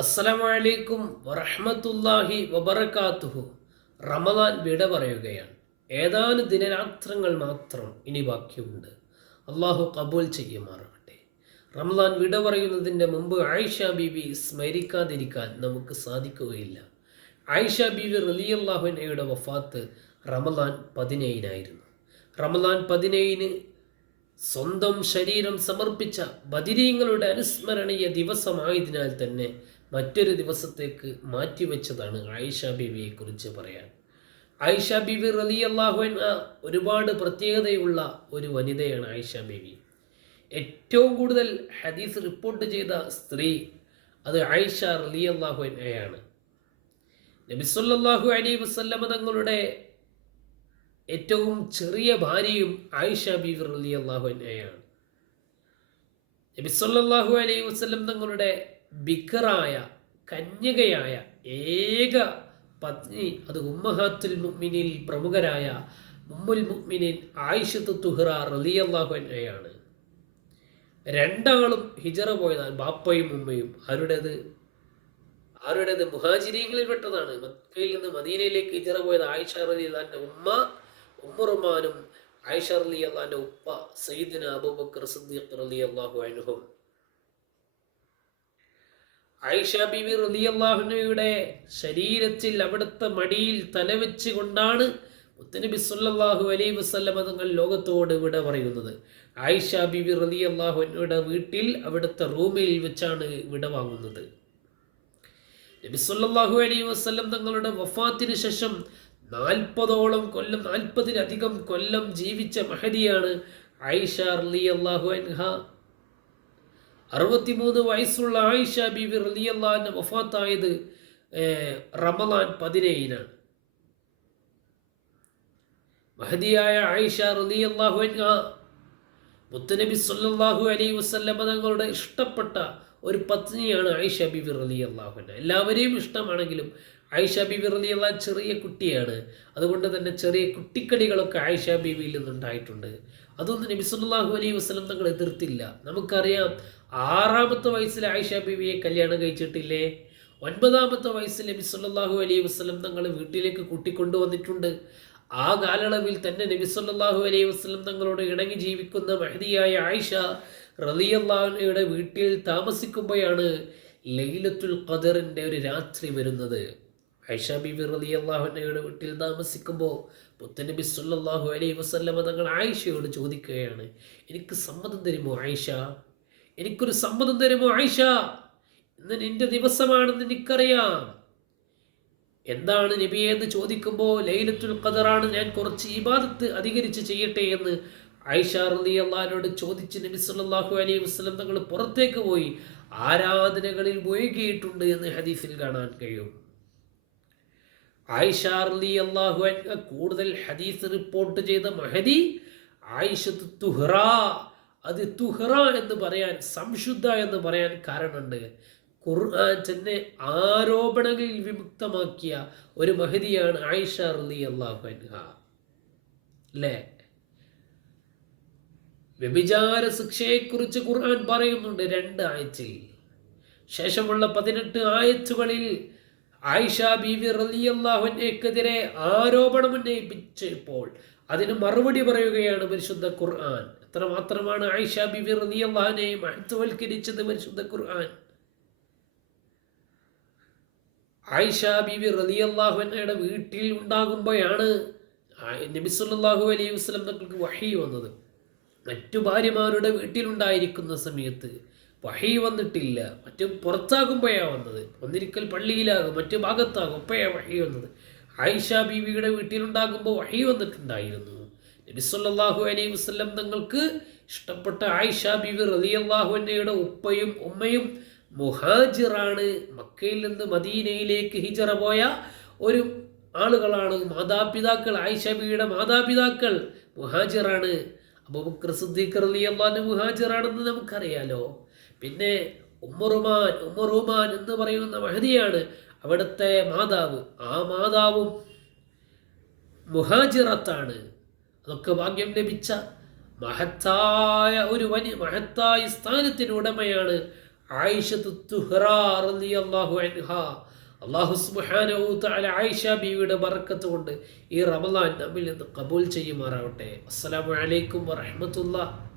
അസ്സലാമു അലൈക്കും വറഹ്മത്തുള്ളാഹി വബറകാതുഹു. റമദാൻ വിട പറയുകയാണ്. ഏതാനും ദിനരാത്രങ്ങൾ മാത്രം ഇനി ബാക്കിയുണ്ട്. അള്ളാഹു കബൂൽ ചെയ്യുമാറാകട്ടെ. റമദാൻ വിട പറയുന്നതിൻ്റെ മുമ്പ് ആയിഷ ബീവി സ്മരിക്കാതിരിക്കാൻ നമുക്ക് സാധിക്കുകയില്ല. ആയിഷ ബീവി റളിയല്ലാഹു അൻഹയുടെ വഫാത്ത് റമദാൻ 17-നായിരുന്നു. റമദാൻ 17 സ്വന്തം ശരീരം സമർപ്പിച്ച ബദിരീങ്ങളുടെ അനുസ്മരണീയ ദിവസമായതിനാൽ തന്നെ മറ്റൊരു ദിവസത്തേക്ക് മാറ്റിവെച്ചതാണ് ആയിഷ ബീവിയെ കുറിച്ച് പറയാൻ. ആയിഷ ബീവി റളിയല്ലാഹു അൻഹ ഒരുപാട് പ്രത്യേകതയുള്ള ഒരു വനിതയാണ്. ആയിഷ ബീവി ഏറ്റവും കൂടുതൽ ഹദീസ് റിപ്പോർട്ട് ചെയ്ത സ്ത്രീ അത് ആയിഷ റളിയല്ലാഹു അൻഹയാണ്. നബി സല്ലല്ലാഹു അലൈഹി വസല്ലമ തങ്ങളുടെ ഏറ്റവും ചെറിയ ഭാര്യയും ആയിഷ ബീവി റളിയല്ലാഹു അൻഹയാണ്. നബി സല്ലല്ലാഹു അലൈഹി വസല്ലം തങ്ങളുടെ ബിക്കറായ കന്യകയായ ഏക പത്നി അത് ഉമ്മഹാത്തുൽ മുഅ്മിനീൻ പ്രമുഖരായ ഉമ്മുൽ മുഅ്മിനീൻ ആയിഷത്തു തുഹ്റ റളിയല്ലാഹു അൻഹയാണ്. രണ്ടാളും ഹിജറ പോയതാണ്. ബാപ്പയും ഉമ്മയും ആരുടേത് മുഹാജിരീങ്ങളിൽ പെട്ടതാണ്. മക്കയിൽ നിന്ന് മദീനയിലേക്ക് ഹിജറ പോയത് ആയിഷ റളിയല്ലാഹുവിന്റെ ഉമ്മറുമാനും ആയിഷ റളിയല്ലാഹുവിന്റെ ഉപ്പ സയ്യിദുന അബൂബക്കർ സിദ്ദീഖ് റളിയല്ലാഹു അൻഹും. ആയിഷ ബീവി റളിയല്ലാഹു അൻഹയുടെ ശരീരത്തിൽ അവിടുത്തെ മടിയിൽ തലവെച്ച് കൊണ്ടാണ് മുത്തനബി സല്ലല്ലാഹു അലൈഹി വസല്ലമ തങ്ങൾ ലോകത്തോട് വിട പറയുന്നത്. ആയിഷ ബീവി റളിയല്ലാഹു അൻഹയുടെ വീട്ടിൽ അവിടുത്തെ റൂമിൽ വെച്ചാണ് വിട വാങ്ങുന്നത്. നബി സല്ലല്ലാഹു അലൈഹി വസല്ലം തങ്ങളുടെ വഫാത്തിന് ശേഷം 40-ലധികം കൊല്ലം ജീവിച്ച മഹദിയാണ് ആയിഷ റളിയല്ലാഹു അൻഹ. 63 വയസ്സുള്ള ആയിഷ ബീവി റളിയല്ലാഹു അൻഹ വഫാത്തായത് റമദാൻ 17-നാണ്. മഹദിയായ ആയിഷ റളിയല്ലാഹു അൻഹ മുത്തനബി സല്ലല്ലാഹു അലൈഹി വസല്ലമ തങ്ങളുടെ ഇഷ്ടപ്പെട്ട ഒരു പത്നിയാണ് ആയിഷ ബീവി റളിയല്ലാഹു അൻഹ. എല്ലാവരെയും ഇഷ്ടമാണെങ്കിലും ആയിഷ ബീവി റളിയല്ലാഹു അൻഹ ചെറിയ കുട്ടിയാണ്. അതുകൊണ്ട് തന്നെ ചെറിയ കുട്ടിക്കളികളൊക്കെ ആയിഷ ബീവിയിൽ നിന്നുണ്ടായിട്ടുണ്ട്. അതൊന്നും നബി സല്ലല്ലാഹു അലൈഹി വസല്ലം തങ്ങൾ എതിർത്തില്ല. നമുക്കറിയാം 6-ാമത്തെ വയസ്സിൽ ആയിഷ ബീവിയെ കല്യാണം കഴിച്ചിട്ടില്ലേ? 9-ാമത്തെ വയസ്സിൽ നബി സല്ലല്ലാഹു അലൈഹി വസല്ലം തങ്ങൾ വീട്ടിലേക്ക് കൂട്ടിക്കൊണ്ടുവന്നിട്ടുണ്ട്. ആ കാലയളവിൽ തന്നെ നബി സല്ലല്ലാഹു അലൈഹി വസല്ലം തങ്ങളോട് ഇണങ്ങി ജീവിക്കുന്ന മഹദിയായ ആയിഷ റളിയല്ലാഹു അൻഹയുടെ വീട്ടിൽ താമസിക്കുമ്പോഴാണ് ലൈലത്തുൽ ഖദറിന്റെ ഒരു രാത്രി വരുന്നത്. ആയിഷ ബീവി റളിയല്ലാഹു അൻഹയുടെ വീട്ടിൽ താമസിക്കുമ്പോൾ മുത്തനബി സല്ലല്ലാഹു അലൈഹി വസല്ലമ തങ്ങൾ ആയിഷയോട് ചോദിക്കുകയാണ്, എനിക്ക് സമ്മതം തരുമോ ആയിഷ? എനിക്കൊരു സമ്മതം തരുമോ ആയിഷ? ഇന്ന് നിന്റെ ദിവസമാണെന്ന് എനിക്കറിയാം. എന്താണ് നബിയെ എന്ന് ചോദിക്കുമ്പോൾ ലൈലത്തുൽ ഖദറാണ്, ഞാൻ കുറച്ച് ഇബാദത്ത് അധികരിച്ച് ചെയ്യട്ടെ എന്ന് ആയിഷ റളിയല്ലാഹു അൻഹയോട് ചോദിച്ച് നബി സല്ലല്ലാഹു അലൈഹി വസല്ലം തങ്ങൾ പുറത്തേക്ക് പോയി ആരാധനകളിൽ മുഴുകിയിട്ടുണ്ട് എന്ന് ഹദീസിൽ കാണാൻ കഴിയും. ആയിഷ റളിയല്ലാഹു അൻഹ കൂടുതൽ ഹദീസ് റിപ്പോർട്ട് ചെയ്ത മഹദി ആയിഷത്തു തുഹ്റ. അത് തുഹ്റ എന്ന് പറയാൻ, സംശുദ്ധ എന്ന് പറയാൻ കാരണമുണ്ട്. ഖുർആൻ തന്നെ ആരോപണങ്ങളിൽ വിമുക്തമാക്കിയ ഒരു മഹദിയാണ് ആയിഷ റളിയല്ലാഹു അൻഹ. അല്ലേ? വ്യഭിചാര ശിക്ഷയെക്കുറിച്ച് ഖുർആൻ പറയുന്നുണ്ട് 2 ആയത്തിൽ. ശേഷമുള്ള 18 ആയത്തുകളിൽ ആയിഷ ബീവി റളിയല്ലാഹു അൻഹയ്ക്കെതിരെ ആരോപണം ഉന്നയിപ്പിച്ചപ്പോൾ അതിന് മറുപടി പറയുകയാണ് പരിശുദ്ധ ഖുർആൻ. അത്രമാത്രമാണ് ആയിഷ ബീവി റളിയല്ലാഹു അൻഹയെ മഹത്വവൽക്കരിച്ചത് പരിശുദ്ധ ഖുർആൻ. ആയിഷ ബീവി റളിയല്ലാഹു അൻഹയുടെ വീട്ടിൽ ഉണ്ടാകുമ്പോഴാണ് നബി സല്ലല്ലാഹു അലൈഹി വസല്ലം തങ്ങൾക്ക് വഹി വന്നത്. മറ്റു ഭാര്യമാരുടെ വീട്ടിലുണ്ടായിരിക്കുന്ന സമയത്ത് വഹി വന്നിട്ടില്ല. മറ്റു പുറത്താകുമ്പോഴാണ് വന്നത്. ഒന്നിരിക്കൽ പള്ളിയിലാകും, മറ്റു ഭാഗത്താകും, അപ്പോഴാണ് വഹി വന്നത്. ആയിഷ ബീവിയുടെ വീട്ടിലുണ്ടാകുമ്പോൾ വഹി വന്നിട്ടുണ്ടായിരുന്നു. നബി സല്ലല്ലാഹു അലൈഹി വസല്ലം തങ്ങൾക്ക് ഇഷ്ടപ്പെട്ട ആയിഷ ബീവി റളിയല്ലാഹു അൻഹയുടെ ഉപ്പയും ഉമ്മയും മുഹാജിറാണ്. മക്കയിൽ നിന്ന് മദീനയിലേക്ക് ഹിജറ പോയ ഒരു ആളുകളാണ് മാതാപിതാക്കൾ. ആയിഷ ബീവിയുടെ മാതാപിതാക്കൾ മുഹാജിറാണ്. അബൂബക്കർ സിദ്ദീഖ് റളിയല്ലാഹു അൻഹു മുഹാജിറാണെന്ന് നമുക്കറിയാലോ. പിന്നെ ഉമ്മറുമാൻ എന്ന് പറയുന്ന മഹദിയാണ് അവിടുത്തെ മാതാവ്. ആ മാതാവും മുഹാജിറത്താണ്. അതൊക്കെ ഭാഗ്യം ലഭിച്ച മഹത്തായ സ്ഥാനത്തിന് ഉടമയാണ് ആയിഷത്തു തുഹ്റാ റളിയല്ലാഹു അൻഹാ. അല്ലാഹു സുബ്ഹാനഹു തആല ആയിഷ ബീവിയുടെ ബർക്കത്ത് കൊണ്ട് ഈ റമളാൻ നമ്മിൽ നിന്ന് കബൂൽ ചെയ്യുമാറാവട്ടെ. അസ്സലാമു അലൈക്കും വറഹ്മത്തുള്ളാഹി.